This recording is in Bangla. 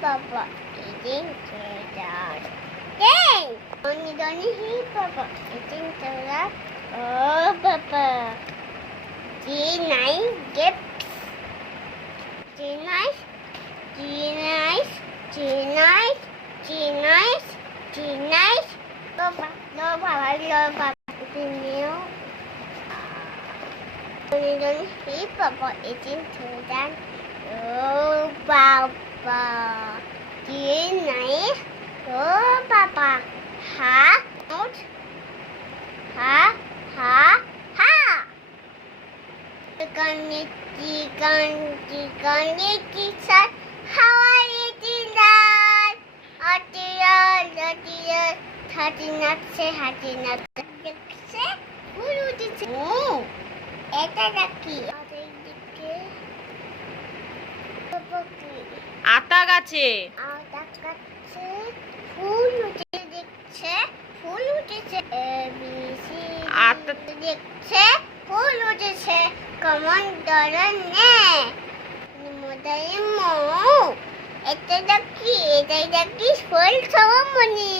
Papa eating carrot. Dang! Donny see Papa eating carrot. Oh, Papa. G9 gifts. G9. Papa, no, Papa. It's new. Don't see Papa eating carrot. Oh, Papa. G9. Oh, Papa. Ha. Out. Ha. Chicken, how are you tonight? Hatinat. Who did it? Oh, এটা কি? আতা গাছে ফুল উঠেছে আতা দেখছে ফুল উঠেছে কেমন ধরনে এটা দেখি ফুল সবমনি